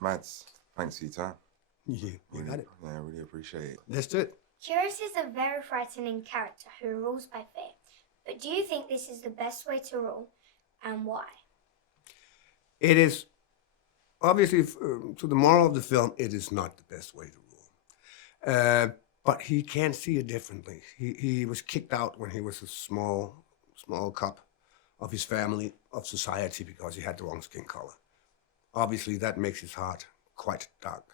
Mads, thanks for your time. Yeah, you got it. Yeah, I really appreciate it. Let's do it. Kiros is a very frightening character who rules by fear. But do you think this is the best way to rule, and why? It is, obviously, to the moral of the film, it is not the best way to rule. But he can see it differently. He was kicked out when he was a small cub of his family, of society, because he had the wrong skin color. Obviously, that makes his heart quite dark.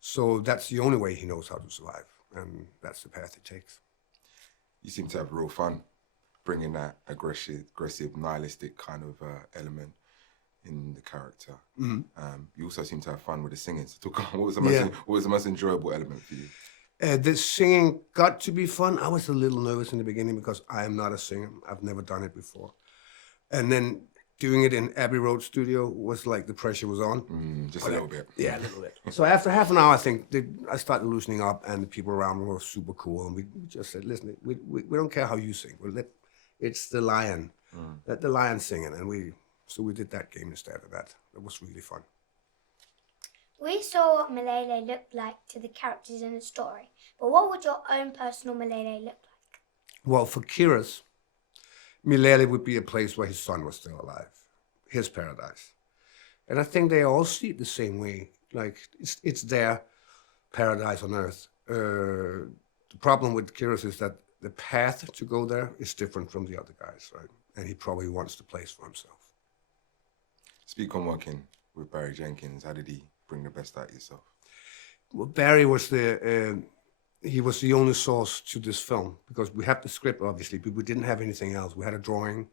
So that's the only way he knows how to survive, and that's the path he takes. You seem to have real fun bringing that aggressive, nihilistic kind of element in the character. Mm-hmm. You also seem to have fun with the singing. So talk about what was the most enjoyable element for you? The singing got to be fun. I was a little nervous in the beginning because I am not a singer. I've never done it before. And then doing it in Abbey Road studio was like the pressure was on. Just a little bit. Yeah, a little bit. So after half an hour, I think I started loosening up, and the people around me were super cool. And we just said, listen, we don't care how you sing. It's the lion. Let the lion sing it. And so we did that game instead of that. It was really fun. We saw what Mele looked like to the characters in the story, but what would your own personal Mele look like? Well, for Kiros, Mele would be a place where his son was still alive, his paradise. And I think they all see it the same way, like it's their paradise on earth. The problem with Kiros is that the path to go there is different from the other guys, right? And he probably wants the place for himself. Speak on working with Barry Jenkins. How did he bring the best out of yourself? Well, Barry was he was the only source to this film, because we had the script, obviously, but we didn't have anything else. We had a drawing.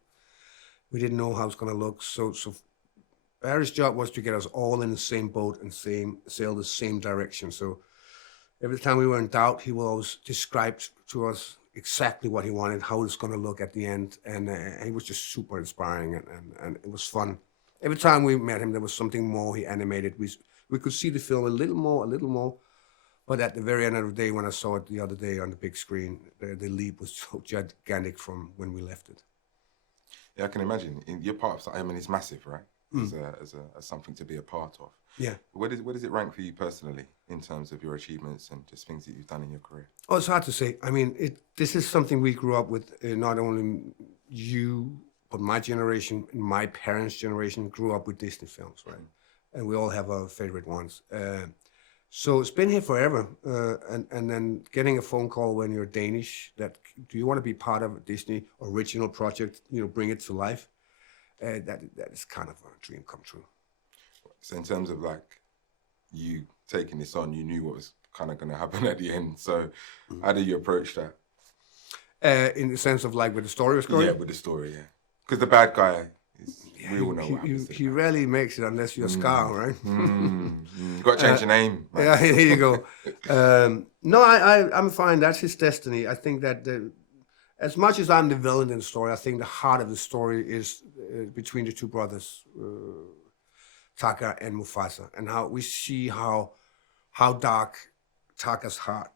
We didn't know how it's going to look. So Barry's job was to get us all in the same boat and sail the same direction. So every time we were in doubt, he will always describe to us exactly what he wanted, how it's going to look at the end. And he was just super inspiring, and it was fun. Every time we met him, there was something more he animated. We could see the film a little more. But at the very end of the day, when I saw it the other day on the big screen, the leap was so gigantic from when we left it. Yeah, I can imagine. You're part of, I mean, it's massive, right? As something to be a part of. Yeah. Where does it rank for you personally in terms of your achievements and just things that you've done in your career? Oh, it's hard to say. I mean, this is something we grew up with. Not only you, but my generation, my parents' generation grew up with Disney films, right? And we all have our favorite ones. So it's been here forever. And then getting a phone call when you're Danish that, do you want to be part of a Disney original project, bring it to life? That is kind of a dream come true. So in terms of like you taking this on, you knew what was kind of going to happen at the end. So how did you approach that? In the sense of like with the story was going? Yeah, with the story, yeah. Because the bad guy, we all know what happens. He rarely makes it unless you're Scar, right? You've got to change your name. Man. Yeah, here you go. No, I'm fine. That's his destiny. I think that as much as I'm the villain in the story, I think the heart of the story is between the two brothers, Taka and Mufasa, and how we see how dark Taka's heart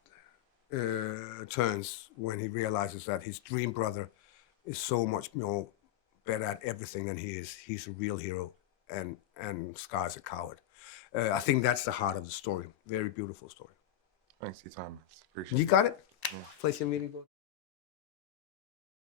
turns when he realizes that his dream brother is so much more better at everything than he is. He's a real hero, and Scar's a coward. I think that's the heart of the story. Very beautiful story. Thanks for your time. Appreciate it. You got it? Yeah. Place your meeting board.